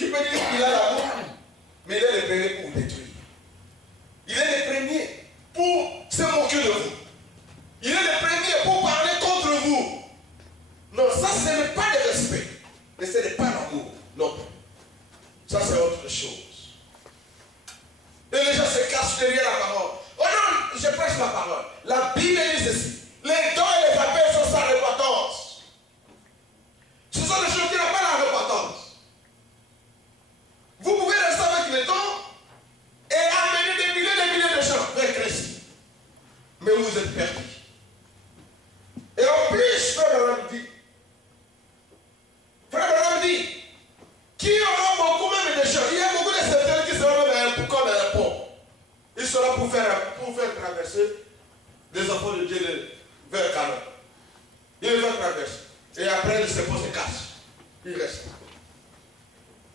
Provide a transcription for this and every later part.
qui peut dire qu'il a l'amour, mais il est le premier pour vous détruire. Il est le premier pour se moquer de vous. Il est le premier pour parler contre vous. Non, ça ce n'est pas le respect. Mais ce n'est pas l'amour. Non. Ça c'est autre chose. Et les gens se cachent derrière la parole. Oh non, je prêche la parole. La Bible dit ceci. Les dons et les appels sont sans repentance. Ce sont des choses qui n'ont pas la repentance. Vous pouvez rester avec les dons et amener des milliers de gens vers Christ. Mais vous êtes perdus. Et en plus, Frère Branham dit, qui aura beaucoup même de gens, il y a beaucoup de certains qui seront même comme un pont. Il sera pour faire traverser les enfants de Dieu vers Canaan. Il va traverser. Et après, ses pots se cassent. Il reste.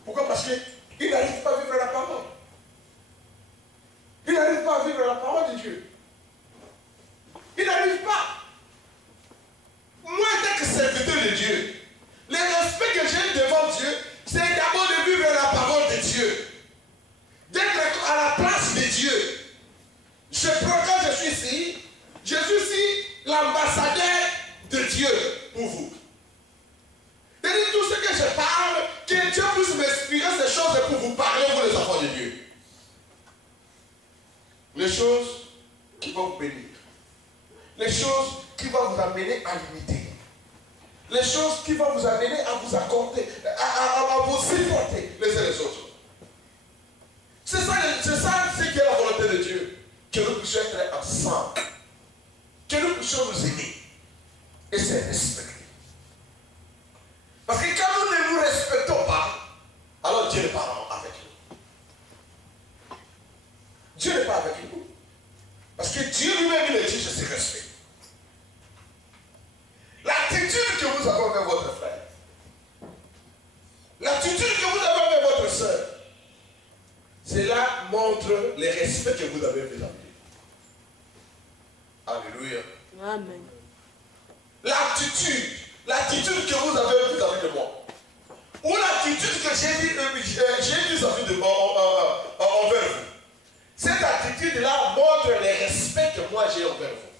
Pourquoi? Parce qu'il n'arrive pas à vivre la parole. Il n'arrive pas à vivre la parole de Dieu. Il n'arrive pas. Moi, en tant que serviteur de Dieu, le respect que j'ai devant Dieu, c'est d'abord de vivre la parole de Dieu. D'être à la place de Dieu. Je prends quand je suis ici, l'ambassadeur de Dieu pour vous. Et de tout ce que je parle, que Dieu puisse m'inspirer ces choses pour vous parler, vous les enfants de Dieu. Les choses qui vont vous bénir. Les choses qui vont vous amener à l'unité. Les choses qui vont vous amener à vous accorder, à vous supporter les uns les autres. C'est ça ce qui est la volonté de Dieu. Que nous puissions être ensemble. Que nous puissions nous aimer. Et c'est respecter. Parce que quand nous ne nous respectons pas, alors Dieu n'est pas avec nous. Dieu n'est pas avec nous. Parce que Dieu lui-même, il exige ce respect. L'attitude que vous avez envers votre frère, l'attitude que vous avez envers votre soeur, cela montre le respect que vous avez vis-à-vis. Alléluia. Amen. L'attitude que vous avez vis-à-vis de moi, ou l'attitude que j'ai vis-à-vis de moi envers vous, cette attitude-là montre le respect que moi j'ai envers vous.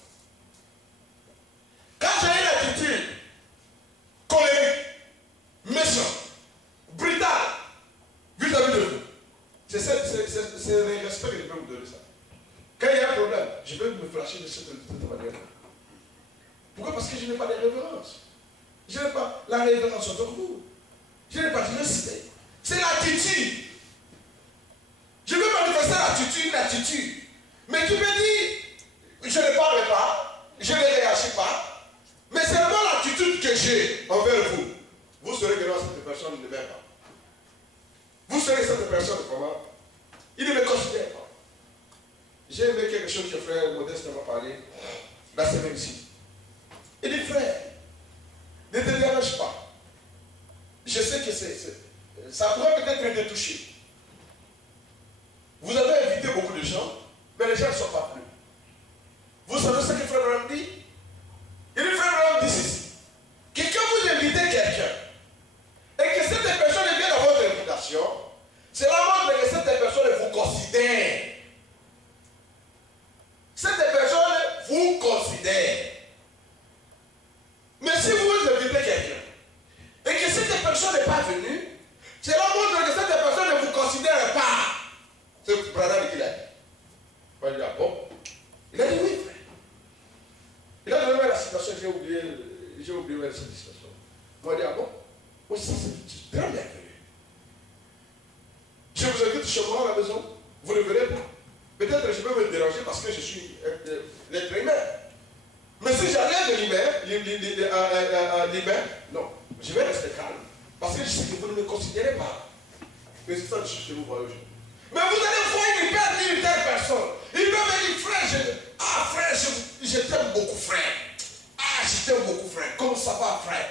Quand j'ai une attitude colérique, méchante, brutale, vis-à-vis de vous, c'est le respect que je peux vous donner ça. Quand il y a un problème, je vais me flasher de cette manière. Pourquoi? Parce que je n'ai pas de révérence. Je n'ai pas la révérence envers vous. Je n'ai pas de respect. C'est l'attitude. Je veux manifester l'attitude. Mais tu me dis, je ne parle pas, je ne réagis pas, mais c'est vraiment l'attitude que j'ai envers vous. Vous serez que non, cette personne ne m'aime pas. Vous serez cette personne vraiment. Il ne me considère pas. J'ai aimé quelque chose que frère Modeste m'a parlé la semaine ici. Il dit, frère, ne te dérange pas. Je sais que ça pourrait peut-être te toucher. Vous avez invité beaucoup de gens, mais les gens ne sont pas venus. Vous savez ce que frère Branham dit? Il dit, frère Branham dit ceci. Que quand vous invitez quelqu'un, et que cette personne vient dans votre invitation, cela montre que cette personne vous considère. Cette personne vous considère. Mais si vous invitez quelqu'un, et que cette personne n'est pas venue, cela montre que cette personne ne vous considère pas. C'est Branham qui l'a dit. Moi, je dis, ah bon? Il a dit oui, frère. Il a donné la citation, j'ai oublié cette citation. Moi, je dis, ah bon? Moi, ça, c'est très merveilleux. Je vous invite chez moi à la maison, vous ne verrez pas. Peut-être que je peux me déranger parce que je suis l'être humain. Mais si j'enlève l'humain, non, je vais rester calme. Parce que je sais que vous ne me considérez pas. Mais c'est ça que je vous vois aujourd'hui. Mais vous allez voir une telle personne. Il va me dire, frère, je t'aime beaucoup, frère. Ah, je t'aime beaucoup, frère. Comment ça va, frère?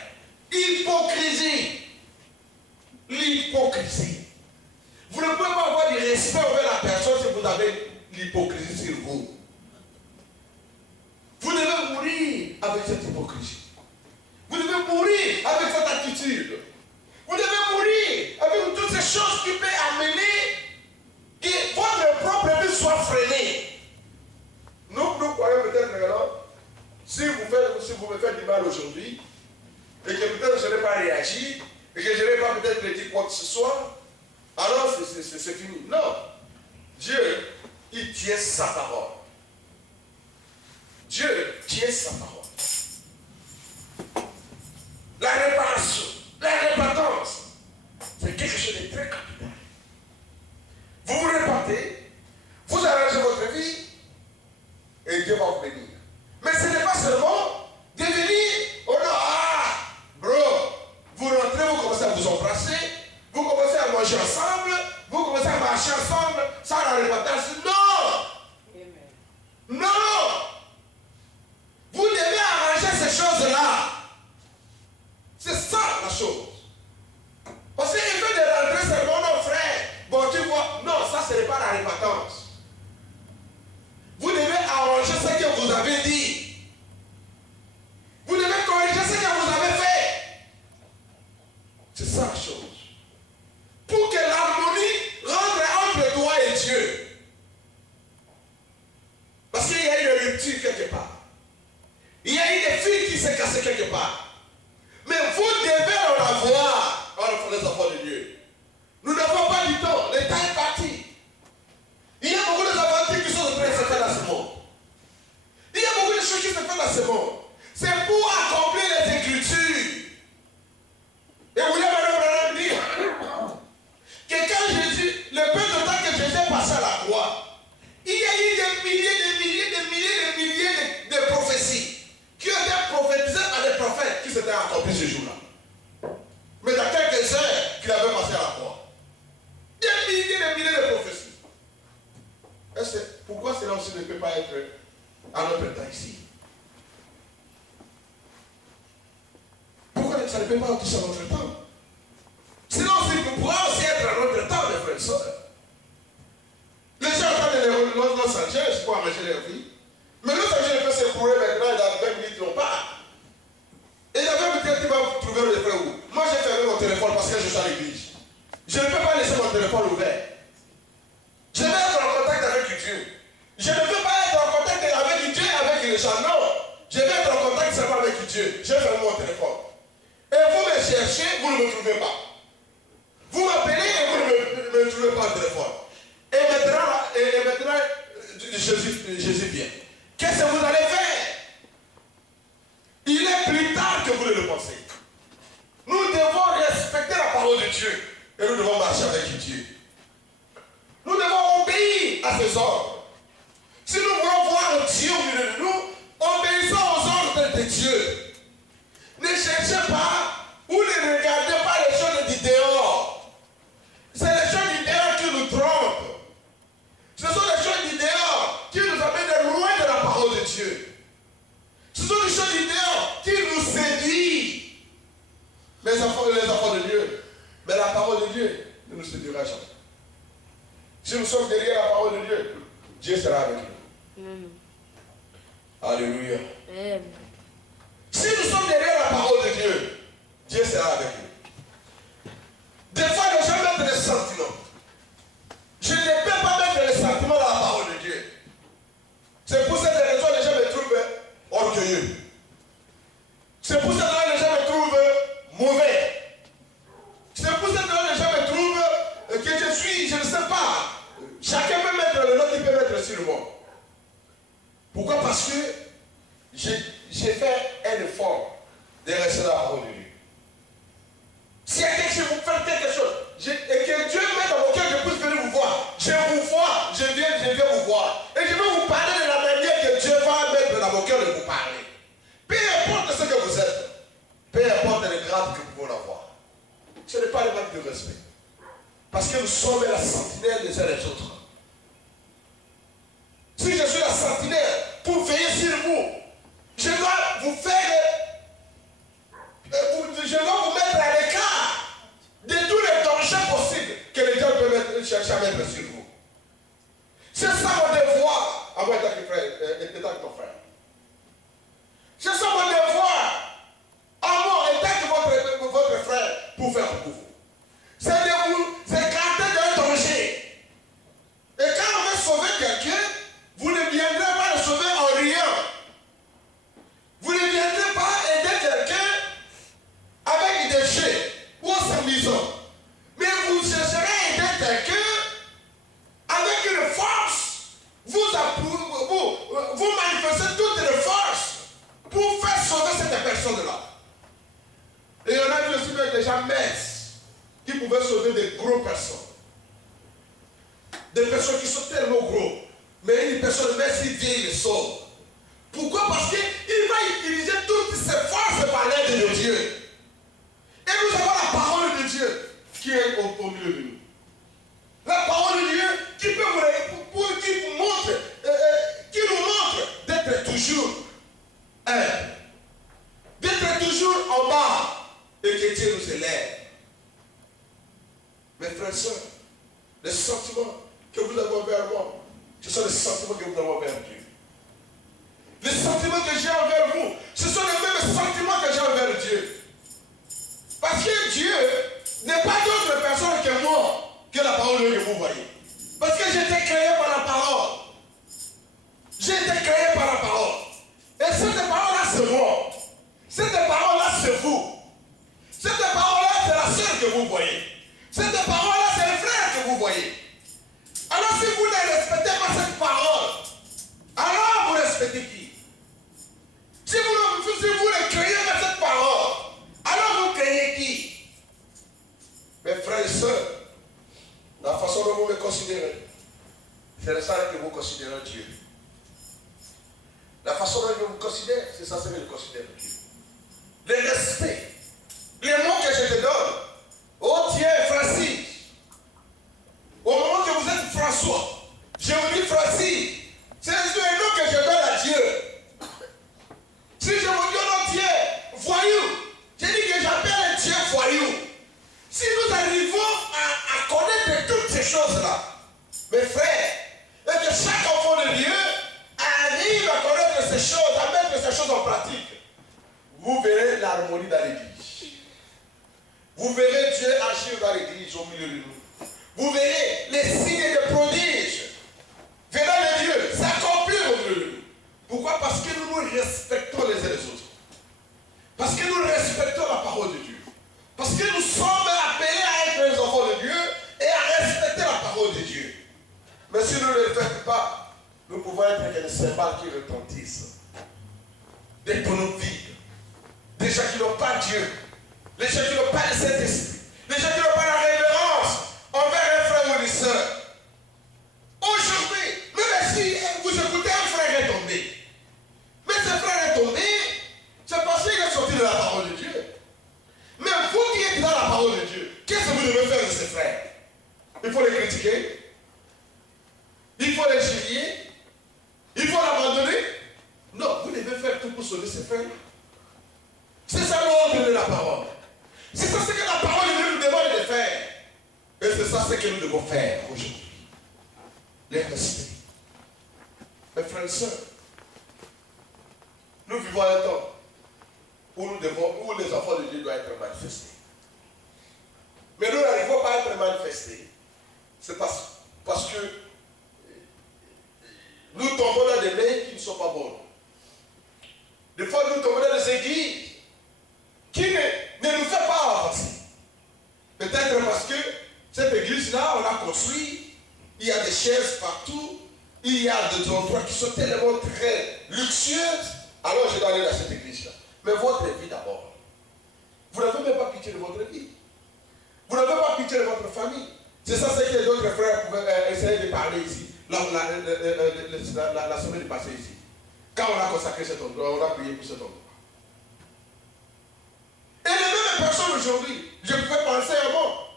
Hypocrisie. L'hypocrisie. Vous ne pouvez pas avoir du respect envers la personne si vous avez l'hypocrisie sur vous. Vous devez mourir avec cette hypocrisie. Vous devez mourir avec cette attitude. Vous devez mourir avec toutes ces choses peut-être lui dire quoi que ce soit, alors c'est fini. Non. Dieu, il tient sa parole. Dieu tient sa parole. La réparation, la repentance, c'est quelque chose de très capital. Vous vous répandez, vous arrangez votre vie, et Dieu va vous bénir. Mais ce n'est pas seulement de venir, oh non, bro, vous rentrez, vous commencez à vous embrasser, vous commencez à manger ensemble, vous commencez à marcher ensemble, sans la repentance. Non! Amen. Non! Vous devez arranger ces choses-là. C'est ça la chose. Parce qu'il veut de rentrer seulement nos frères. Bon, tu vois, non, ça ce n'est pas la repentance. Vous devez arranger ce que vous avez dit. Vous devez corriger ce que vous avez fait. C'est ça la chose. Pour que l'harmonie rentre entre toi et Dieu. Parce qu'il y a eu une rupture quelque part. Il y a eu des filles qui s'est cassées quelque part. Mais vous devez en avoir, les enfants de Dieu. Nous n'avons pas du temps. Le temps est parti. Il y a beaucoup d'aventures qui sont en train de se faire dans ce monde. Il y a beaucoup de choses qui se font dans ce monde. C'est pour accomplir les Écritures. Et vous voulez me dire que quand Jésus, le peu de temps que Jésus est passé à la croix, il y a eu des milliers de prophéties qui ont été prophétisées par des prophètes qui s'étaient accomplis ce jour-là. Mais il y a quelques heures qu'il avait passé à la croix. Des milliers de prophéties. Pourquoi cela aussi ne peut pas être à notre temps ici? Pourquoi ça ne peut pas être à notre temps? Sinon, ça pourra aussi être à notre temps, mes frères et sœurs. Les gens attendent de Los Angeles pour arranger leur vie. Mais Los Angeles peut se courir maintenant et dans 20 minutes, on part. Et il y a 20 minutes, tu vas trouver le frère où? Moi, j'ai fermé mon téléphone parce que je suis à l'église. Je ne peux pas laisser mon téléphone ouvert. Je vais être en contact avec Dieu. Je ne peux pas être en contact avec Dieu avec les gens. Non. Je vais être en contact seulement avec Dieu. Je ferme mon téléphone. Et vous me cherchez, vous ne me trouvez pas. Vous m'appelez et vous ne me trouvez pas au téléphone. Et maintenant Jésus vient. Qu'est-ce que vous allez faire? Il est plus tard que vous ne le pensez. Nous devons respecter la parole de Dieu. Et nous devons marcher avec Dieu. Nous devons obéir à ses ordres. Si nous voulons voir Dieu au milieu de nous, obéissons aux ordres de Dieu. Ne cherchez pas ou ne regardez pas les choses du dehors. C'est les choses du dehors qui nous trompent. Ce sont les choses du dehors qui nous amènent loin de la parole de Dieu. Ce sont les choses du dehors qui nous séduisent. Les enfants de Dieu. Mais la parole de Dieu ne nous séduira jamais. Si nous sommes derrière la parole de Dieu, Dieu sera avec nous. Alléluia. Si nous sommes derrière la parole de Dieu, Dieu sera avec nous. Des fois, les gens mettent des sentiments. Je ne peux pas mettre les sentiments dans la parole de Dieu. C'est pour cette raison que les gens me trouvent orgueilleux. C'est pour cette raison que les gens me trouvent mauvais. C'est pour cette raison que les gens me trouvent que je suis, je ne sais pas. Chacun peut mettre le nom qu'il peut mettre sur moi. Pourquoi? Parce que j'ai fait un effort de rester dans la parole de Dieu. Si à quelque chose, vous faites quelque chose, et que Dieu met dans mon cœur que je puisse venir vous voir, je vous vois, je viens vous voir. Et je vais vous parler de la manière que Dieu va mettre dans mon cœur de vous parler. Peu importe ce que vous êtes, peu importe le grade que vous pouvez avoir. Ce n'est pas le manque de respect. Parce que nous sommes la sentinelle les uns les autres. Si je suis la sentinelle pour veiller sur vous, je dois vous faire, je dois vous mettre à l'écart de tous les dangers possibles que les gens peuvent chercher à mettre sur vous. C'est ça mon devoir, à moi étant que ton frère. C'est ça mon devoir, à moi étant que votre frère, pour faire pour vous. C'est de vous écarter d'un danger. Et quand on veut sauver quelqu'un, vous ne viendrez pas le sauver en riant. Vous ne viendrez pas aider quelqu'un avec des jets ou en s'amusant. pouvaient sauver des gros personnes. Des personnes qui sont tellement gros. Mais une personne, même si vieille, les sauve. Pourquoi? Parce qu'il va utiliser toutes ses forces par l'aide de Dieu. Et nous avons la parole de Dieu qui est au milieu de nous. La parole de Dieu qui peut qui nous montre d'être toujours humble, d'être toujours en bas et que Dieu nous élève. Mes frères et sœurs, les sentiments que vous avez envers moi, ce sont les sentiments que vous avez envers Dieu. Les sentiments que j'ai envers vous, ce sont les mêmes sentiments que j'ai envers Dieu. Parce que Dieu n'est pas d'autre personne que moi, que la parole que vous voyez. Parce que j'ai été créé par la parole. J'ai été créé par la parole. Et cette parole-là, c'est moi. Cette parole-là, c'est vous. Cette parole-là, c'est la sœur que vous voyez. Cette parole-là, c'est le frère que vous voyez. Alors si vous ne respectez pas cette parole, alors vous respectez qui? Si vous ne créez pas cette parole, alors vous créez qui? Mes frères et sœurs, la façon dont vous me considérez, c'est la façon que vous considérez Dieu. La façon dont je vous considère, c'est ça que je considère Dieu. Le respect, les mots que je te donne, oh tiens, Francis, au moment que vous êtes François, je vous dis Francis, c'est un nom que je donne à Dieu. Si je vous dis non, Dieu, voyou, je dis que j'appelle Dieu voyou. Si nous arrivons à connaître toutes ces choses-là, mes frères, et que chaque enfant de Dieu arrive à connaître ces choses, à mettre ces choses en pratique, vous verrez l'harmonie dans l'église. Vous verrez Dieu agir dans l'église au milieu de nous. Vous verrez les signes et les prodiges venant de Dieu s'accomplir au milieu de nous. Pourquoi? Parce que nous nous respectons les uns les autres. Parce que nous respectons la parole de Dieu. Parce que nous sommes appelés à être les enfants de Dieu et à respecter la parole de Dieu. Mais si nous ne le faisons pas, nous pouvons être des cymbales qui retentissent. Des tonneaux vides. Des gens qui n'ont pas Dieu. Les gens qui n'ont pas le Saint-Esprit. Les gens qui n'ont pas la révérence envers un frère ou une sœur. Aujourd'hui, même si vous écoutez un frère est tombé, mais ce frère est tombé, c'est parce qu'il est sorti de la parole de Dieu. Mais vous qui êtes dans la parole de Dieu, qu'est-ce que vous devez faire de ces frères? Il faut les critiquer, il faut les humilier, il faut l'abandonner. Non, vous devez faire tout pour sauver ces frères. C'est ça l'ordre de la parole. C'est ça ce que la parole de Dieu nous demande de faire. Et c'est ça ce que nous devons faire aujourd'hui. Les respects. Mes frères et sœurs, nous vivons un temps où les enfants de Dieu doivent être manifestés. Mais nous n'arrivons pas à être manifestés. C'est parce que nous tombons dans des mains qui ne sont pas bonnes. Des fois, nous tombons dans des églises qui ne nous fait pas avancer. Peut-être parce que cette église-là, on l'a construite, il y a des chaises partout, il y a des endroits qui sont tellement très luxueux. Alors je dois aller dans cette église-là. Mais votre vie d'abord. Vous n'avez même pas pitié de votre vie. Vous n'avez pas pitié de votre famille. C'est ça ce que d'autres frères pouvaient essayer de parler ici, la semaine passée ici. Quand on a consacré cet endroit, on a prié pour cet endroit. Et les mêmes personnes aujourd'hui, je pouvais penser à moi,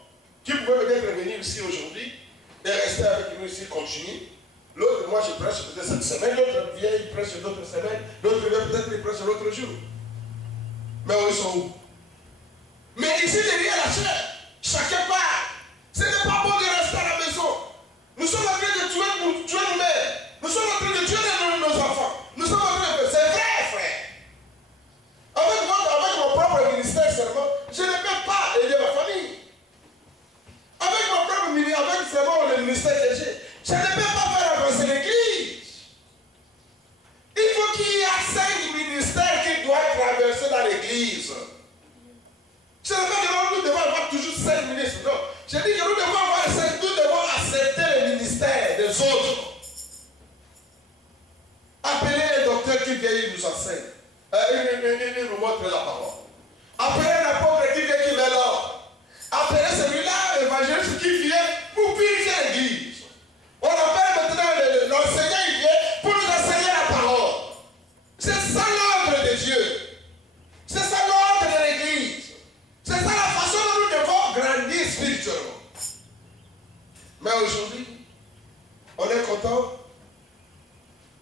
qui pouvaient peut-être venir ici aujourd'hui et rester avec nous ici, continuer. L'autre, moi je prêche peut-être cette semaine, l'autre vient, il prêche une autre semaine, l'autre vient peut-être, il prêche l'autre jour. Mais ils sont où? Mais ici, derrière la chair, chacun part. Ce n'est pas bon de rester à la maison. Nous sommes en train de tuer nous-mêmes. Nous sommes en train de tuer nos enfants. Nous sommes en train de faire. C'est vrai, frère. Avec mon propre ministère seulement, je ne peux pas aider ma famille. Avec mon propre ministère, avec seulement le ministère que j'ai, je ne peux pas faire avancer l'église. Il faut qu'il y ait 5 ministères qui doivent traverser dans l'église. Ce n'est pas que nous devons avoir toujours 5 ministres. Non. Je dis que nous devons avoir 5, nous devons accepter les ministères des autres. Appelez les docteurs qui viennent, ils nous enseignent. Ils nous montrent la parole. Appelez l'apôtre qui vient, qui met l'ordre. Appelez celui-là Mais aujourd'hui, on est content.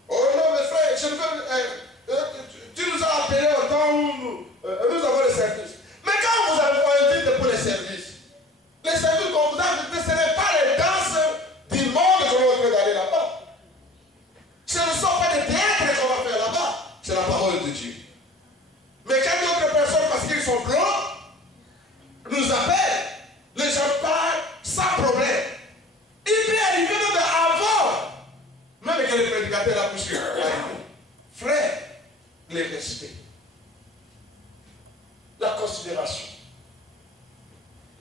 Oh non, mes frères, je ne veux, tu nous as appelés au temps où nous avons le service. Mais quand vous avez invité pour les services qu'on vous a invités, ce n'est pas les danses du monde que l'on veut d'aller là-bas. Ce ne sont pas des théâtres qu'on va faire là-bas. C'est la parole de Dieu. Mais quand d'autres personnes, parce qu'ils sont blancs, nous appellent, les gens parlent sans problème. Il peut arriver même avant, même que le prédicateur a poussé. Frère, le respect, la considération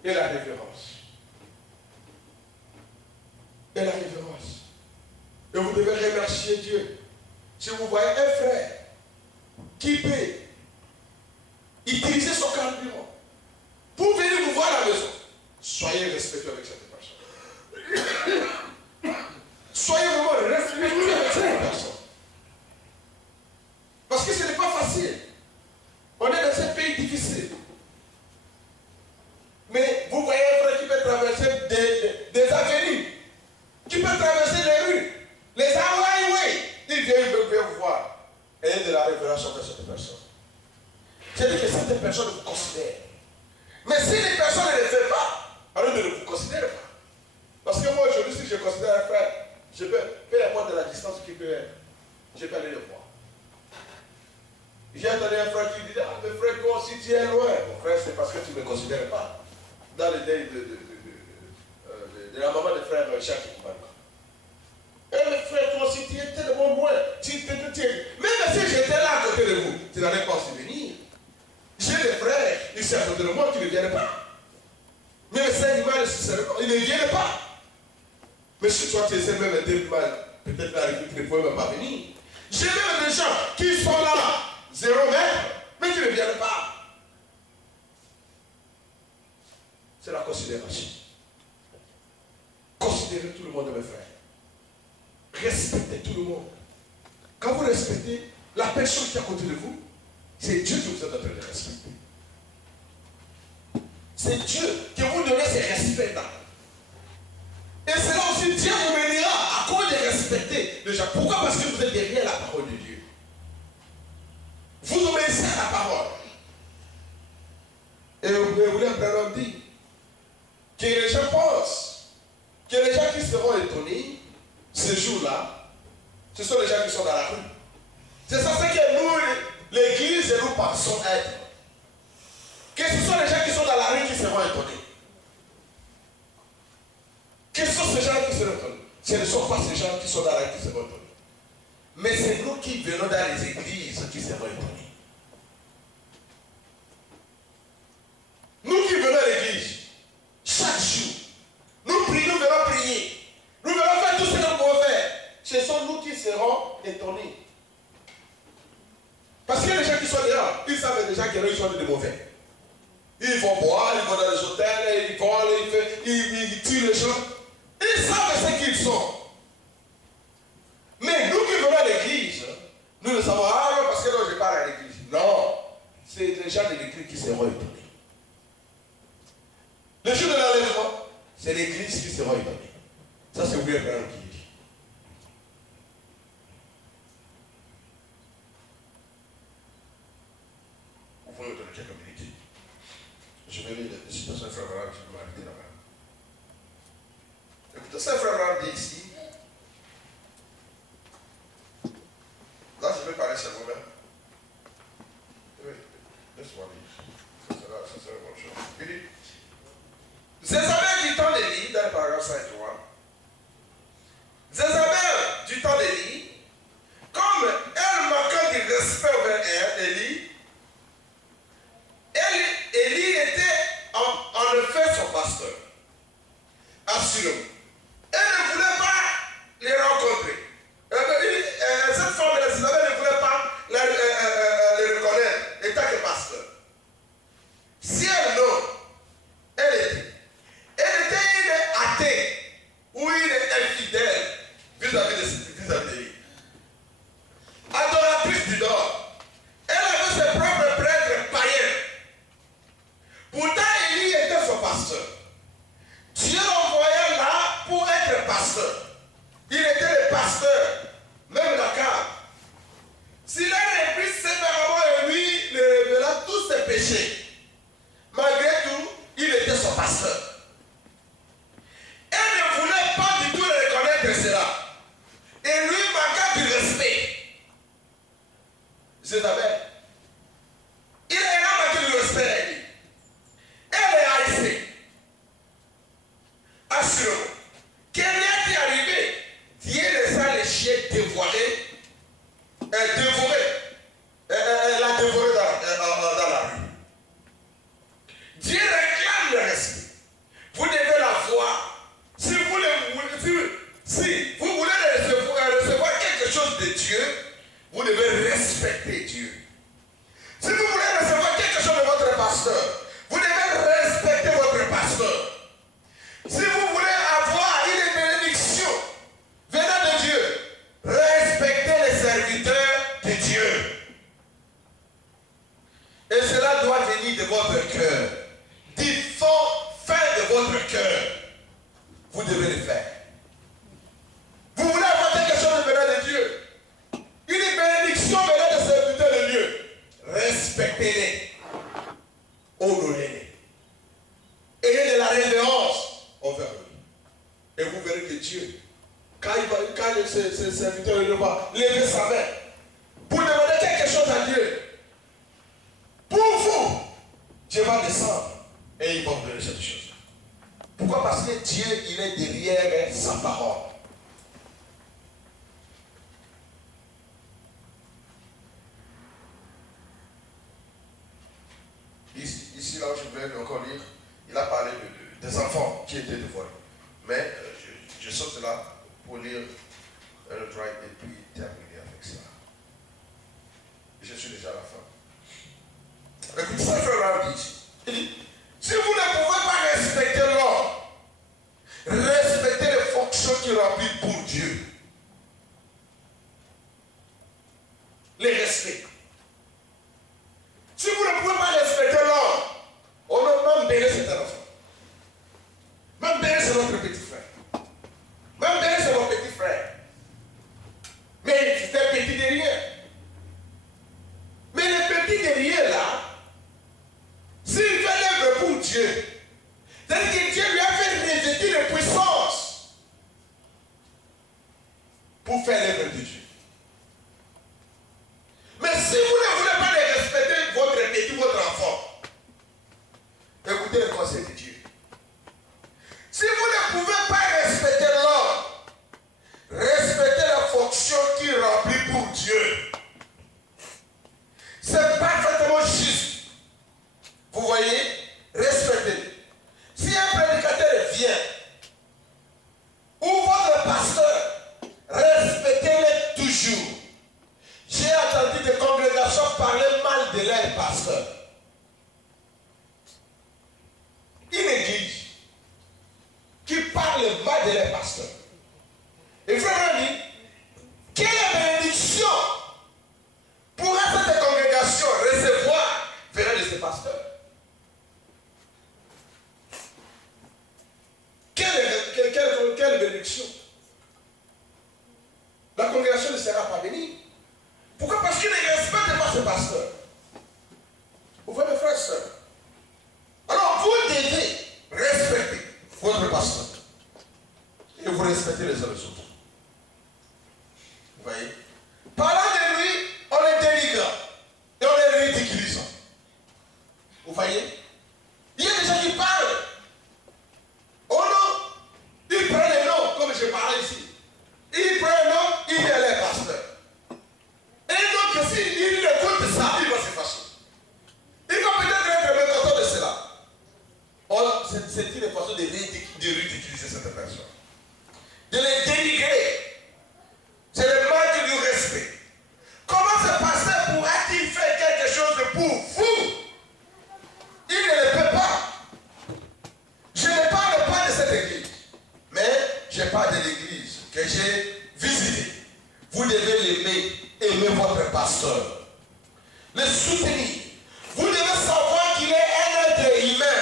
et la révérence. Et la révérence. Et vous devez remercier Dieu. Si vous voyez un frère qui peut utiliser son carburant pour venir vous voir à la maison, soyez respectueux avec cette personne. Soyez vraiment respectueux avec cette personne. Parce que ce n'est pas facile. On est dans un pays difficile. Mais vous voyez un frère qui peut traverser des avenues, qui peut traverser les rues, les highways. Il vient vous voir. Ayez de la révérence envers cette personne. C'est-à-dire que cette personne vous considère. Mais si les personnes ne le font pas, alors ne vous considérez pas. Parce que moi aujourd'hui, si je considère un frère, je peux, peu importe de la distance qu'il peut être, je peux aller le voir. J'ai entendu un frère qui dit, ah, mais frère, toi aussi tu es loin. Mon frère, c'est parce que tu ne me considères pas. Dans le deuil de la maman de frère Jacques Koumbala. Eh, mais frère, toi aussi tu es tellement loin. Même si j'étais là à côté de vous, tu n'allais pas aussi venir. J'ai des frères, ils sont à côté de moi, qui ne viennent pas. Mais les cinq mal, ils ne viennent pas. Mais si toi tu essaies même de mal, peut-être d'arriver, tu ne pouvais même pas venir. J'ai même des gens qui sont là, 0 mètre, mais qui ne viennent pas. C'est la considération. Considérez tout le monde, mes frères. Respectez tout le monde. Quand vous respectez la personne qui est à côté de vous, c'est Dieu que vous êtes en train de respecter. C'est Dieu qui vous donne ces respects-là. Et c'est là aussi Dieu vous bénira à cause de respecter les gens. Pourquoi? Parce que vous êtes derrière la parole de Dieu. Vous obéissez à la parole. Et vous voulez Branham dire que les gens pensent que les gens qui seront étonnés ce jour-là, ce sont les gens qui sont dans la rue. C'est ça ce que nous, l'église, nous pensons être. Que ce sont les gens qui sont dans la rue qui seront étonnés. Quels sont ces gens qui seront étonnés? Ce ne sont pas ces gens qui sont dans la rue qui seront étonnés. Mais c'est nous qui venons dans les églises qui seront étonnés. Nous qui venons à l'église, chaque jour, nous prions, nous venons prier. Nous venons faire tout ce que nous pouvons faire. Ce sont nous qui serons étonnés. Parce qu'il y a des gens qui sont dehors, ils savent déjà qu'ils sont des mauvais. Ils vont boire, ils vont dans les hôtels, ils volent, ils tuent les gens. Ils savent ce qu'ils sont. Mais nous qui venons à l'église, nous ne savons pas parce que non, je pars à l'église. Non, c'est les gens de l'église qui seront étonnés. Le jour de l'enlèvement, c'est l'église qui sera étonnée. Ça, c'est William Branham qui dit. Vous pouvez me donner quelques minutes. Je vais lire les citations de Frère Branham qui m'a invité là-bas. Écoutez, ça, Frère Branham dit ici. Là, je vais parler sur moi-même. Oui, laisse-moi lire. Ça sera une bonne chose. Il dit. Jézabel du temps d'Élie, dans le paragraphe 5 et 3. Jézabel du temps d'Élie, comme elle manquait de respect envers Élie, Élie était en effet son pasteur. Assurément. Elle ne voulait pas les rencontrer. Cette femme de Jézabel ne voulait pas les reconnaître étant que pasteur. Si elle non, elle était. Elle était une athée ou une infidèle vis-à-vis d'Élie. Adoratrice d'idole. Elle avait ses propres prêtres païens. Pourtant, Élie était son pasteur. Dieu l'envoyait là être cela. Et lui manqua du respect. Jézabel. Il a manqué du respect. Elle est haïssée. Assurément. Qu'est-ce qui est arrivé? Dieu laissa les chiens dévorer. Elle l'a dévoré dans la rue. Dieu réclame le respect. Vous devez la voir. Si vous voulez recevoir quelque chose de Dieu, vous devez respecter Dieu. Si vous voulez recevoir quelque chose de votre pasteur, vous devez respecter votre pasteur. Si vous voulez avoir une bénédiction venant de Dieu, respectez les serviteurs de Dieu. Et cela doit venir de votre cœur. Du fin de votre cœur. Vous devez le faire. Vous voulez avoir quelque chose venant de Dieu, une bénédiction venant des serviteurs de Dieu, respectez-les, honorez-les, ayez de la révérence envers eux. Et vous verrez que Dieu, quand ces serviteurs va lever sa main pour demander quelque chose à Dieu, pour vous, Dieu va descendre et il va vous donner cette chose. Pourquoi? Parce que Dieu, il est derrière sa parole. Ici, là où je voulais encore lire, il a parlé des enfants qui étaient dévoilés. Mais je saute là pour lire le droit et puis terminer avec ça. Je suis déjà à la fin. Écoutez ça, frère dit. Il dit, si vous ne pouvez pas respecter l'homme, respectez les fonctions qu'il remplit pour Dieu. Les respects. Si vous ne pouvez pas respecter l'homme, on va même bénir cet enfant. Même bénir c'est votre petit frère. Même bénir c'est votre petit frère. Mais c'est un petit derrière. Mais le petit derrière là, s'il fait l'œuvre pour Dieu, c'est-à-dire que Dieu lui a fait revêtir de puissance pour faire l'œuvre de Dieu. Mais si vous ne voulez pas les respecter, votre petit, votre enfant, écoutez le conseil de Dieu. Si vous ne pouvez pas respecter l'homme, respectez la fonction qu'il remplit pour Dieu. C'est parfaitement juste. Vous voyez, respectez. Si un prédicateur vient, ou votre pasteur, respectez-le toujours. J'ai entendu des congrégations parler mal de leur pasteur. Une église qui parle mal de leur pasteur. Et frère dit, quelle bénédiction pourra cette congrégation recevoir venant de ce pasteur? Quelle bénédiction? La congrégation ne sera pas bénie. Pourquoi? Parce qu'il ne respecte pas ce pasteur. Vous voyez mes frères et sœurs? Alors vous devez respecter votre pasteur. Et vous respectez les uns les autres. Vous voyez? Parlant de lui, on est dénigrant. Et on est ridiculisant. Vous voyez? Il y a des gens qui parlent. Oh non! Ils prennent les noms, comme je parlais ici. Ils prennent les noms, ils est les pasteurs. Et donc, s'il écoute ça, il va se fâcher. Il va peut-être être mécontent de cela. Or, c'est une façon de ridiculiser cette personne. De les dénigrer. C'est le manque du respect. Comment ce pasteur pourra-t-il faire quelque chose pour vous? Il ne le peut pas. Je ne parle pas de cette église, mais je parle de l'église que j'ai visitée. Vous devez l'aimer, aimer votre pasteur, le soutenir. Vous devez savoir qu'il est un être humain.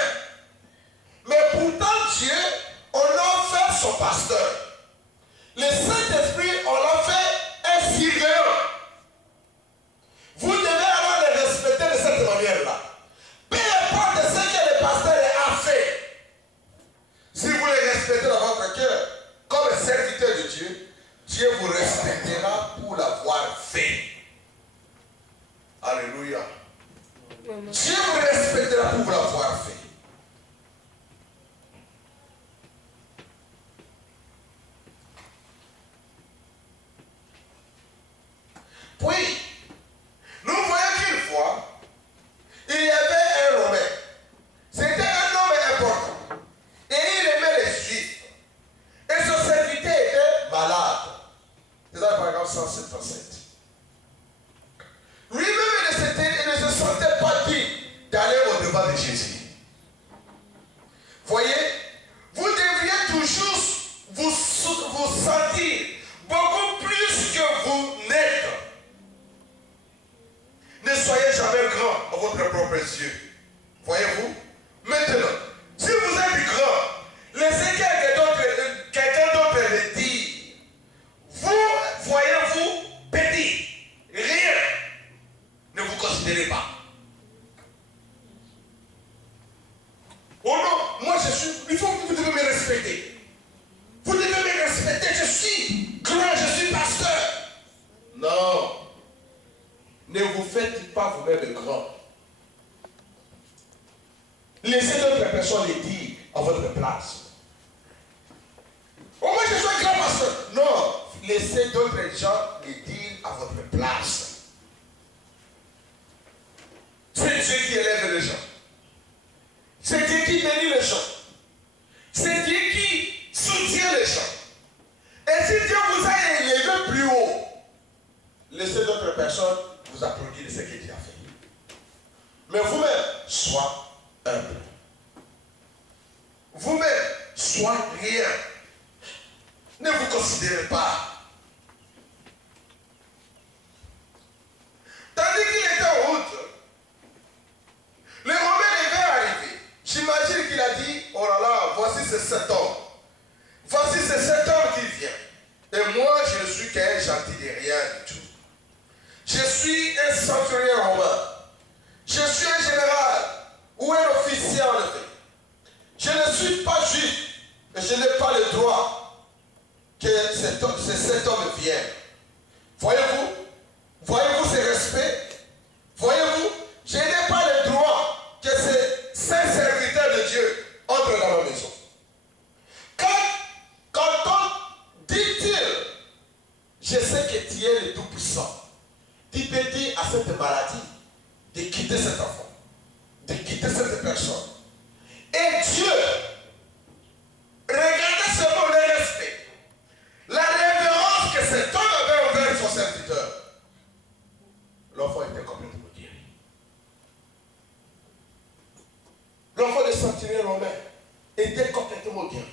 Mais pourtant Dieu, on l'a fait son pasteur. Le Saint-Esprit, on l'a fait un surveillant. Vous devez alors le respecter de cette manière-là. Peu importe ce que le pasteur a fait. Si vous le respectez dans votre cœur, comme un serviteur de Dieu, respectera pour l'avoir fait. Alléluia. Dieu vous respectera pour l'avoir fait. Puis, nous voyons qu'une fois, il y avait un Romain. C'était un homme important. Et il aimait les Juifs. Et son serviteur était malade. C'est dans le paragraphe 177. Lui-même, il ne se sentait pas digne d'aller au-devant de Jésus. Voyez, vous devriez toujours vous sentir beaucoup plus que vous n'êtes. Ne soyez jamais grand à votre propre yeux. Voyez-vous? Maintenant, si vous êtes grand, laissez quelqu'un d'autre le dire. Vous, voyez-vous, petit, rien. Ne vous considérez pas. Oh non, moi je suis, il faut que vous devez me respecter. Vous devez me respecter, je suis grand, je suis pasteur. Non. Ne vous faites pas vous-même grand. Laissez d'autres personnes les dire à votre place. Oh, moi je suis un grand pasteur. Non, laissez d'autres gens les dire à votre place. C'est Dieu qui élève les gens. C'est Dieu qui bénit les gens. C'est Dieu qui soutient les gens. Et si Dieu vous a élevé plus haut, laissez d'autres personnes vous applaudir de ce que Dieu a fait. Mais vous-même, soyez humble. Vous-même, soyez rien. Ne vous considérez pas. Tandis qu'il était en route, le Romain devait arriver. J'imagine qu'il a dit, oh là là, voici ces 7 hommes. Voici ces 7 hommes qui viennent. Et moi, je ne suis qu'un gentil de rien du tout. Je suis un centurion romain. Je suis un général ou un officier en effet. Je ne suis pas juif et je n'ai pas le droit que ces 7 hommes viennent. Voyez-vous? Voyez-vous ces respects? Voyez-vous? Je n'ai pas le droit que ces 5 serviteurs de Dieu entrent dans ma maison. Quand on dit-il, je sais que tu es le Tout-Puissant. Tu peux dire à cette maladie de quitter cet enfant, de quitter cette personne. Et Dieu, regardez seulement le respect, la révérence que cet homme avait envers son serviteur. L'enfant était complètement guéri. L'enfant de centurion romain était complètement guéri.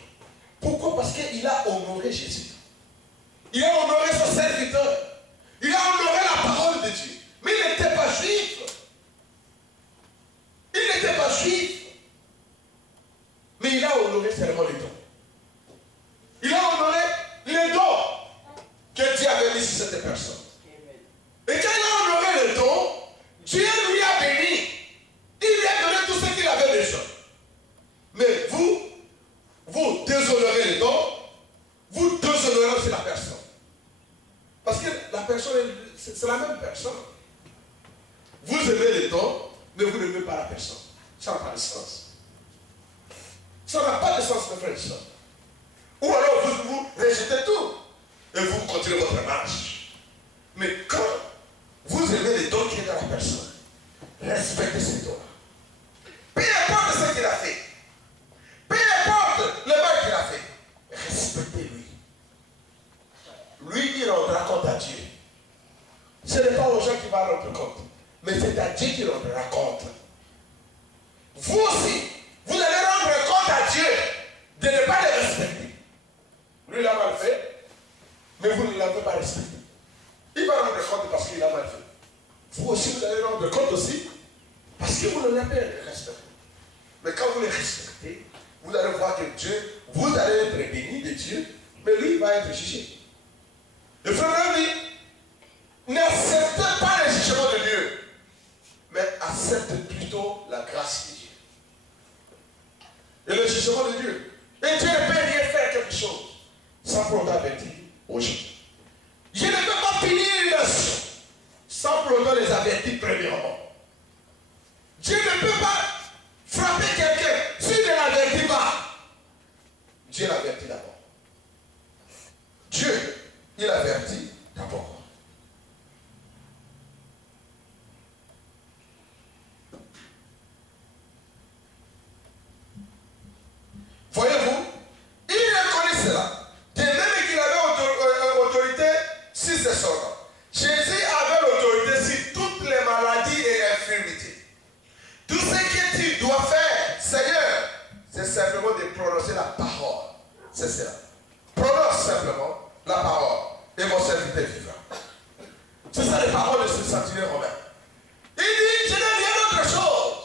Pourquoi? Parce qu'il a honoré Jésus. Il a honoré son serviteur. Il a honoré la parole de Dieu. Mais il n'était pas juif. Il n'était pas juif. Mais il a honoré seulement les dons. Il a honoré les dons que Dieu avait mis sur cette personne. Et quand il a honoré les dons, Dieu lui a béni. Il lui a donné tout ce qu'il avait déjà. Mais vous déshonorez les dons, vous déshonorez aussi la personne. Parce que la personne, c'est la même personne. Vous aimez les dons, mais vous n'aimez pas la personne. Ça n'a pas de sens. Ça n'a pas de sens, mes frères et sœurs. Ou alors vous rejetez tout et vous continuez votre marche. Mais quand vous aimez les dons qui est dans la personne, respectez ces dons-là. Peu importe ce qu'il a fait, peu importe le mal qu'il a fait, respectez-lui. Lui, il rendra compte à Dieu. Ce n'est pas aux gens qui vont rendre compte, mais c'est à Dieu qui rendra compte. Vous aussi, vous allez rendre compte à Dieu de ne pas les respecter. Lui, il a mal fait, mais vous ne l'avez pas respecté. Il va rendre compte parce qu'il a mal fait. Vous aussi, vous allez rendre compte aussi parce que vous ne l'avez pas respecté. Mais quand vous les respectez, vous allez voir que Dieu, vous allez être béni de Dieu, mais lui, il va être jugé. Le frère dit, n'acceptez pas le jugement de Dieu, mais acceptez plutôt la grâce de Dieu. Et le jugement de Dieu. Et Dieu ne peut rien faire quelque chose sans pour autant avertir aux gens. Jésus Dieu l'avertit d'abord. Dieu, il avertit d'abord. Voyez-vous, il reconnaît cela. De même qu'il avait autorité sur ses soldats. Jésus avait l'autorité sur toutes les maladies et infirmités. Tout ce que tu dois faire, Seigneur, c'est simplement de prononcer la parole. C'est cela. Prononce simplement la parole et mon serviteur vivra. C'est ça les paroles de ce centurion romain. Il dit, je n'ai rien d'autre chose.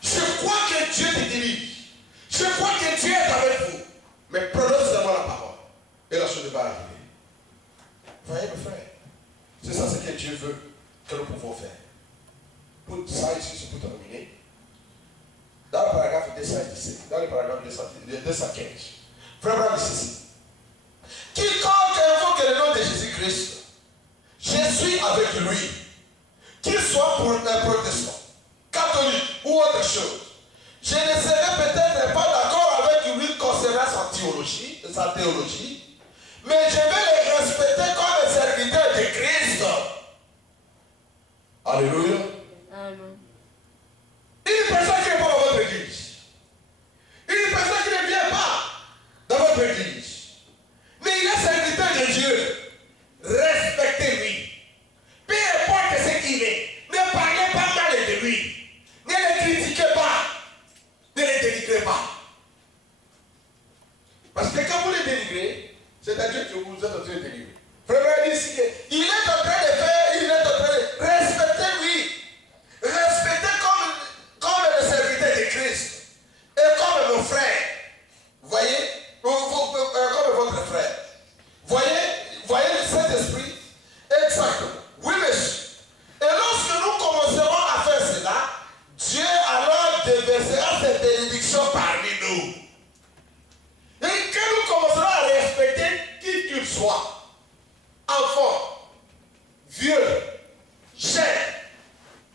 Je crois que Dieu te dirige. Je crois que Dieu est avec vous. Mais prononce d'abord la parole. Et la chose va arriver. Voyez mes frères. C'est ça ce que Dieu veut que nous pouvons faire. Pour ça ici, c'est pour terminer. Dans le paragraphe 217, dans le paragraphe 215, vraiment dit ceci. Quiconque invoque le nom de Jésus-Christ, je suis avec lui. Qu'il soit pour un protestant, catholique ou autre chose. Je ne serai peut-être pas d'accord avec lui concernant sa théologie, mais je vais le respecter comme le serviteur de Christ. Alléluia. Amen. Une personne qui n'est pas dans votre église, une personne qui ne vient pas dans votre église, mais il est serviteur de Dieu, respectez-lui. Peu importe ce qu'il est, ne parlez pas mal de lui, ne le critiquez pas, ne le dénigrez pas. Parce que quand vous le dénigrez, c'est à Dieu que vous êtes en train de délivrer. Frère, il dit ici qu'il est en train de faire, il est en train de respecter lui. Respectez comme le serviteur de Christ. Et comme mon frère. Voyez, comme votre frère. Voyez le Saint-Esprit. Exactement. Oui, monsieur. Et lorsque nous commencerons à faire cela, Dieu alors déversera cette bénédiction parmi nous. Et que nous commencerons à respecter qui qu'il soit, enfant, vieux, jeune,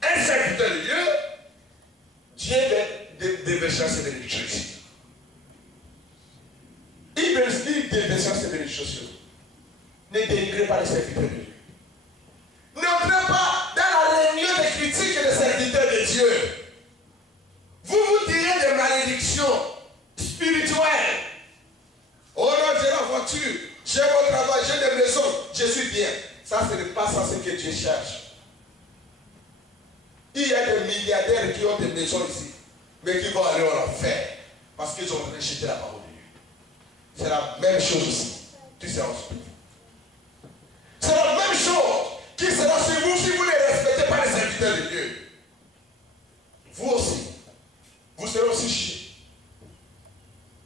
un serviteur de Dieu, Dieu déversera ses bénédictions ici. Il déversera ses bénédictions sur vous. Ne dénigrez pas les serviteurs de Dieu. N'entrez pas dans la réunion des critiques des serviteurs de Dieu. Vous vous direz des malédictions spirituelles. Oh non, j'ai la voiture, j'ai mon travail, j'ai des maisons, je suis bien. Ça, ce n'est pas ça ce que Dieu cherche. Il y a des milliardaires qui ont des maisons ici, mais qui vont aller en enfer parce qu'ils ont rejeté la parole de Dieu. C'est la même chose ici. Tu seras hospitalisé. C'est la même chose qui sera sur vous si vous ne respectez pas les serviteurs de Dieu. Vous aussi, vous serez aussi chiés.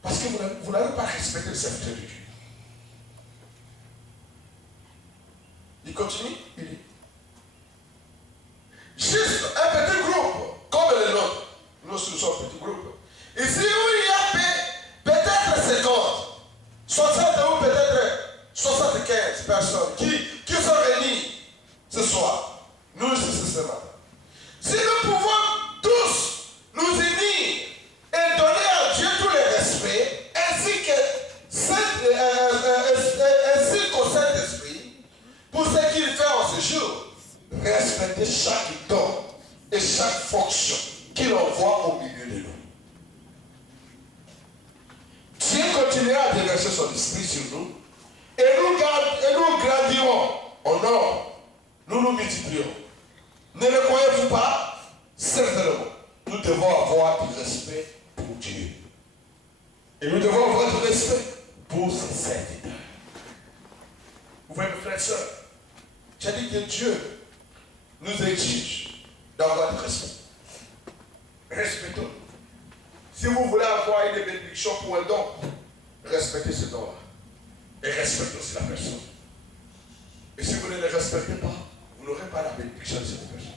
Parce que vous n'avez pas respecté les serviteurs de Dieu. Il continue, il dit. Juste un petit groupe, comme le nôtre. Nous sommes un petit groupe. Ici où il y a peut-être 50, 60 ou peut-être 75 personnes qui sont réunies ce soir. Nous ici ce matin. Si nous pouvons tous nous unir et donner à Dieu tout le respect, ainsi qu'au Saint-Esprit, pour ce qu'il fait en ce jour, respecter chaque don et chaque fonction qu'il envoie au milieu de nous. Dieu continuera à déverser son esprit sur nous et nous grandirons en nombre. Nous nous multiplions. Ne le croyez-vous pas? Certainement. Nous devons avoir du respect pour Dieu. Et nous devons avoir du respect pour ses serviteurs. Vous voyez mes frères et sœurs, j'ai dit que Dieu nous exige d'avoir du respect. Respectons. Si vous voulez avoir une bénédiction pour un don, respectez ce don-là. Et respectez aussi la personne. Et si vous ne les respectez pas, vous n'aurez pas la bénédiction de cette personne.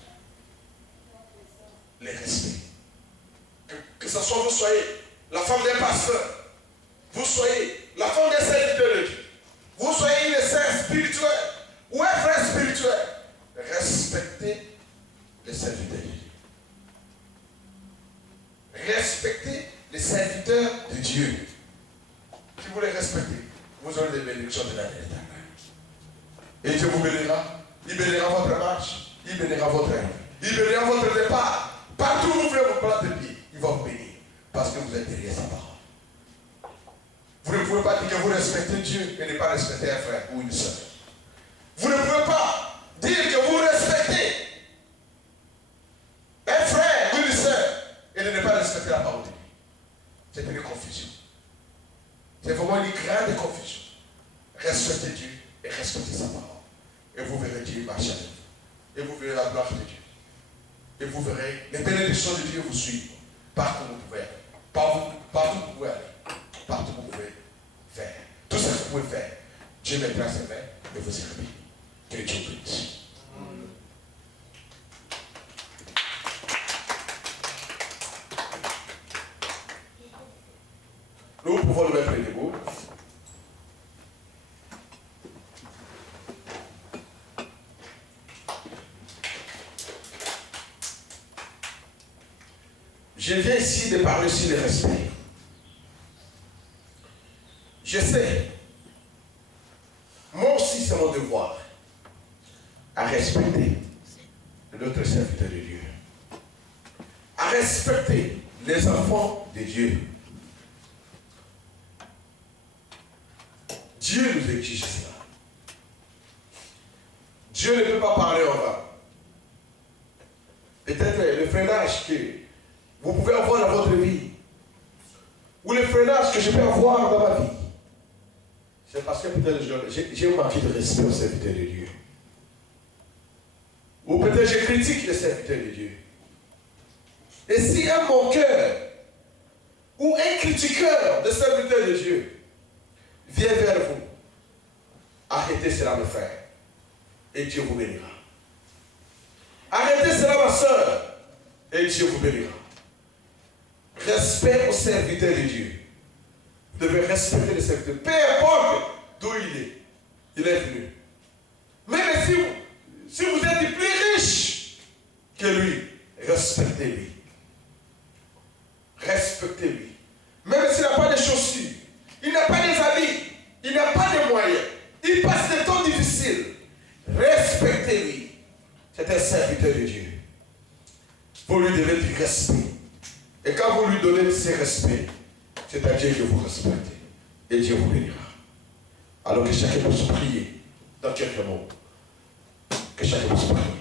Les respects. Que ce soit vous soyez la femme d'un pasteur, vous soyez la femme d'un serviteur de Dieu, vous soyez une sœur spirituelle ou un frère spirituel, respectez les serviteurs de Dieu. Respectez les serviteurs de Dieu. Si vous les respectez, vous aurez des bénédictions de l'année éternelle. Et Dieu vous bénira. Il bénira votre marche. Il bénira votre œuvre. Il bénira votre départ. Partout où vous voulez vous planter de pied, il va vous bénir. Parce que vous êtes derrière sa parole. Vous ne pouvez pas dire que vous respectez Dieu et ne pas respecter un frère ou une soeur. Vous ne pouvez pas dire que vous respectez un frère ou une soeur et de ne pas respecter la parole de Dieu. C'est une confusion. C'est vraiment une grande confusion. Respectez Dieu et respectez sa parole. Et vous verrez Dieu marcher avec vous. Et vous verrez la gloire de Dieu. Et vous verrez les bénédictions de Dieu vous suivre. Partout où vous pouvez aller. Partout où vous pouvez aller. Partout où vous pouvez faire. Tout ce que vous pouvez faire. Dieu mettra ses mains et vous ira béni. Que Dieu bénisse. Nous pouvons nous mettre debout. Je viens ici de parler sur le respect. Je sais, moi aussi c'est mon devoir à respecter notre serviteur de Dieu, à respecter les enfants de Dieu. Dieu nous exige cela. Dieu ne peut pas parler en vain. Peut-être le freinage que vous pouvez avoir dans votre vie, ou le freinage que je peux avoir dans ma vie, c'est parce que peut-être j'ai manqué de respect au serviteur de Dieu. Ou peut-être je critique le serviteur de Dieu. Et si un moqueur ou un critiqueur de serviteur de Dieu vient vers vous, arrêtez cela, mes frères, et Dieu vous bénira. Arrêtez cela, ma soeur, et Dieu vous bénira. Respect au serviteur de Dieu. Vous devez respecter le serviteur. Peu importe d'où il est venu. Même si vous êtes plus riche que lui, respectez-lui. Respectez-lui. Même s'il n'a pas de chaussures, il n'a pas des habits, il n'a pas de moyens, il passe des temps difficiles. Respectez-lui. C'est un serviteur de Dieu. Vous lui devez du respect. Et quand vous lui donnez ce respect, c'est à Dieu que vous respectez. Et Dieu vous bénira. Alors que chacun puisse prier dans quelques mots. Que chacun puisse prier.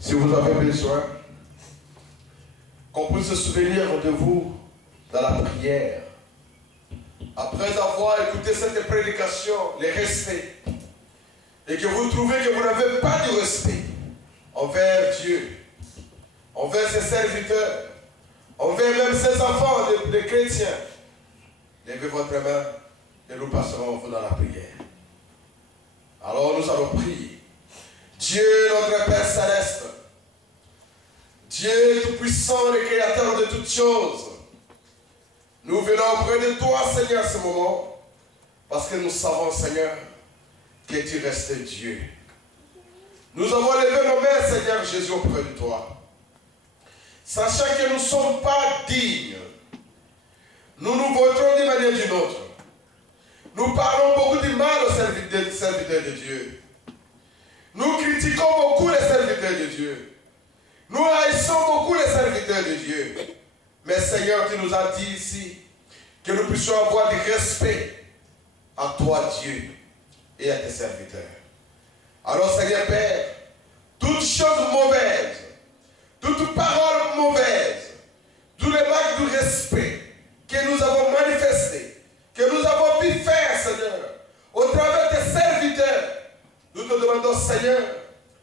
Si vous avez besoin qu'on puisse se souvenir de vous dans la prière, après avoir écouté cette prédication, les respects, et que vous trouvez que vous n'avez pas de respect envers Dieu, envers ses serviteurs, envers même ses enfants de chrétiens, levez votre main et nous passerons dans la prière. Alors nous allons prier. Dieu notre Père Céleste, Dieu Tout-Puissant, le Créateur de toutes choses, nous venons auprès de toi, Seigneur, ce moment, parce que nous savons, Seigneur, que tu restes Dieu. Nous avons levé nos mains, Seigneur Jésus, auprès de toi, sachant que nous ne sommes pas dignes. Nous nous vautrons d'une manière ou d'une autre. Nous parlons beaucoup de mal aux serviteurs de Dieu. Nous critiquons beaucoup les serviteurs de Dieu. Nous haïssons beaucoup les serviteurs de Dieu. Mais Seigneur, tu nous as dit ici que nous puissions avoir du respect à toi, Dieu, et à tes serviteurs. Alors, Seigneur Père, toute chose mauvaise, toute parole mauvaise, tous les manques de respect que nous avons manifestés, que nous avons pu faire, Seigneur, au travers des serviteurs, nous te demandons, Seigneur,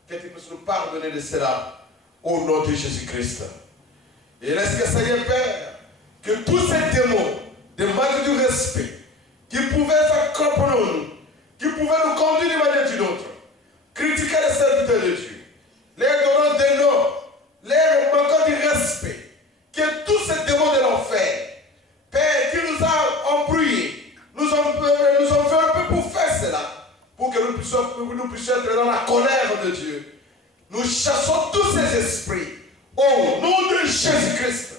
que tu puisses nous pardonner de cela, au nom de Jésus-Christ. Et laisse que, Seigneur Père, que tous ces démons, de manque de respect, qui pouvaient s'accompagner nous, qui pouvaient nous conduire d'une manière ou d'une autre, critiquer les serviteurs de Dieu, les donnant des noms, les manquant de respect, que tous ces démons de l'enfer, Père, qui nous a embrouillés, nous ont fait un peu pour faire cela, pour que nous puissions être dans la colère de Dieu. Nous chassons tous ces esprits au nom de Jésus-Christ,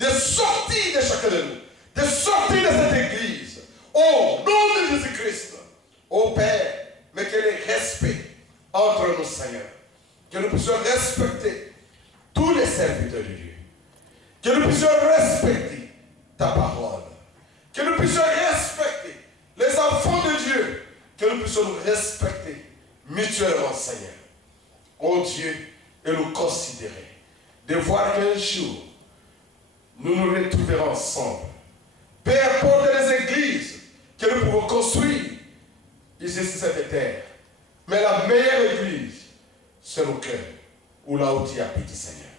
de sortir de chacun de nous, de sortir de cette église, au nom de Jésus-Christ. Ô Père, mais que les respects entre nous, Seigneur, que nous puissions respecter tous les serviteurs de Dieu, que nous puissions respecter ta parole, que nous puissions respecter les enfants de Dieu, que nous puissions nous respecter mutuellement, Seigneur. Ô Dieu, et nous considérer, de voir qu'un jour, nous nous retrouverons ensemble. Peu importe les églises que nous pouvons construire ici sur cette terre, mais la meilleure église, c'est nos cœurs, où là où tu habites, Seigneur.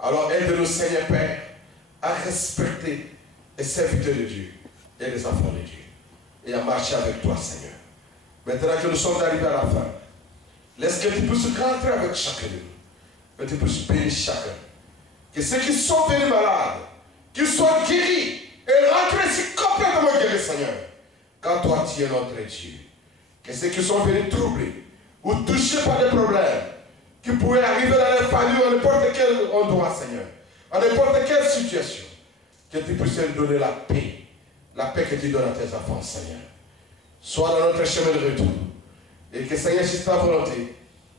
Alors aide-nous, Seigneur Père, à respecter les serviteurs de Dieu et les enfants de Dieu, et à marcher avec toi, Seigneur. Maintenant que nous sommes arrivés à la fin, laisse que tu puisses rentrer avec chacun de nous, que tu puisses bénir chacun. Que ceux qui sont venus malades, qu'ils soient guéris et rentrés si complètement guéris, Seigneur. Car toi, tu es notre Dieu. Que ceux qui sont venus troublés ou touchés par des problèmes qui pourraient arriver dans les familles ou à n'importe quel endroit, Seigneur, à n'importe quelle situation, que tu puisses nous donner la paix que tu donnes à tes enfants, Seigneur. Sois dans notre chemin de retour. Et que, Seigneur, c'est ta volonté,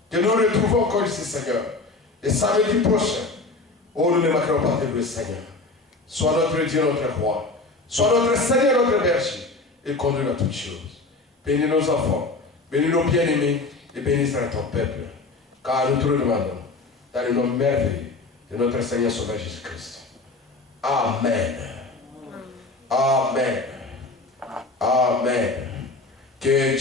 que nous nous retrouvons encore ici, Seigneur. Et samedi prochain, oh, nous ne manquerons pas de louer, Seigneur. Sois notre Dieu, notre roi. Sois notre Seigneur, notre berger. Et conduis à toutes choses. Bénis nos enfants, bénis nos bien-aimés et bénis ton peuple. Car nous te le demandons dans le nom merveilleux de notre Seigneur Sauveur Jésus-Christ. Amen. Amen. Amen. Que